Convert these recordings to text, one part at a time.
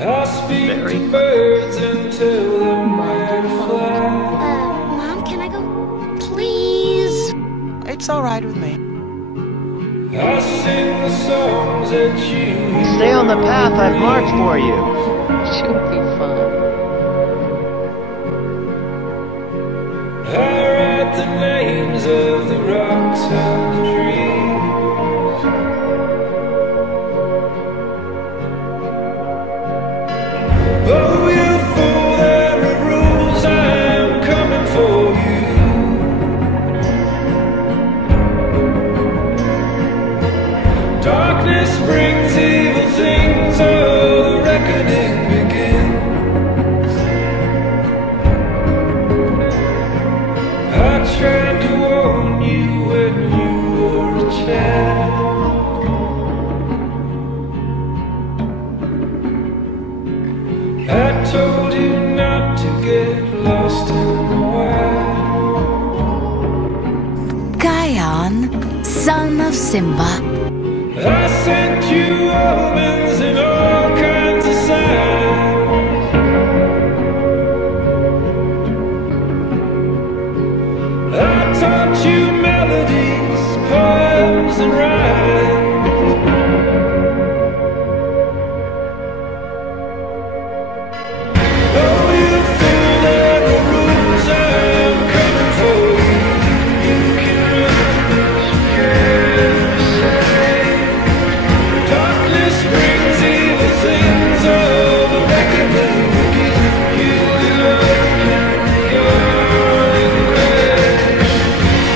I speak Very to birds and tell them where to fly. Mom, can I go? Please? It's all right with me. I sing the songs that you Stay on the path I've marked for you. She'll be fun. I write the names of the rocks and the trees. Oh, you fool, there are rules, I'm coming for you. Darkness brings evil things, oh, the reckoning begins. I tried to warn you when you were a child. I told you not to get lost in the wild. Gayan, son of Simba. I sent you omens and all kinds of signs. I taught you melodies, poems and rhymes. Oh, you fool, there are rules, I'm coming for you. You can run, but you can't say. Darkness brings evil things, oh, the reckoning begins. You look at your grave.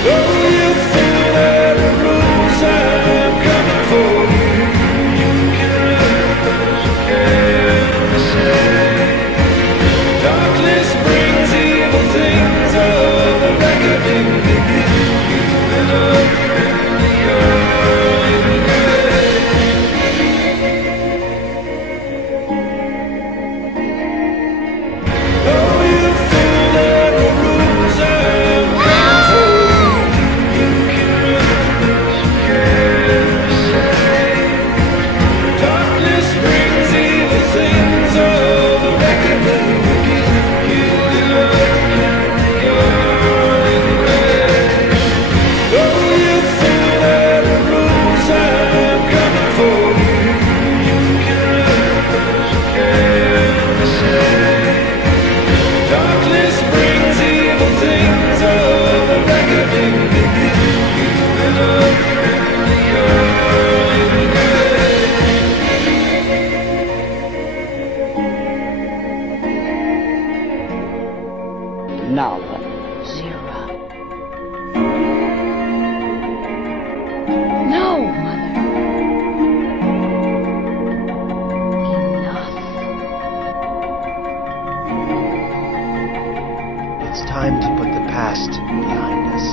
Oh, you fool, there are rules, I'm coming for you. You can run, but you can't say. Darkness brings evil things, oh, the reckoning begins. You look at your grave. Oh, you fool, there are rules, I'm coming for you. You can run, but you can't say. Darkness brings evil things, oh, the reckoning begins. You look at your grave. Oh, you fool, there are rules, I'm coming for you. You can run, but you can't say. Darkness brings evil things, oh, the reckoning begins. You look at your grave. Nala. Zira. No, Mother. Enough. It's time to put the past behind us.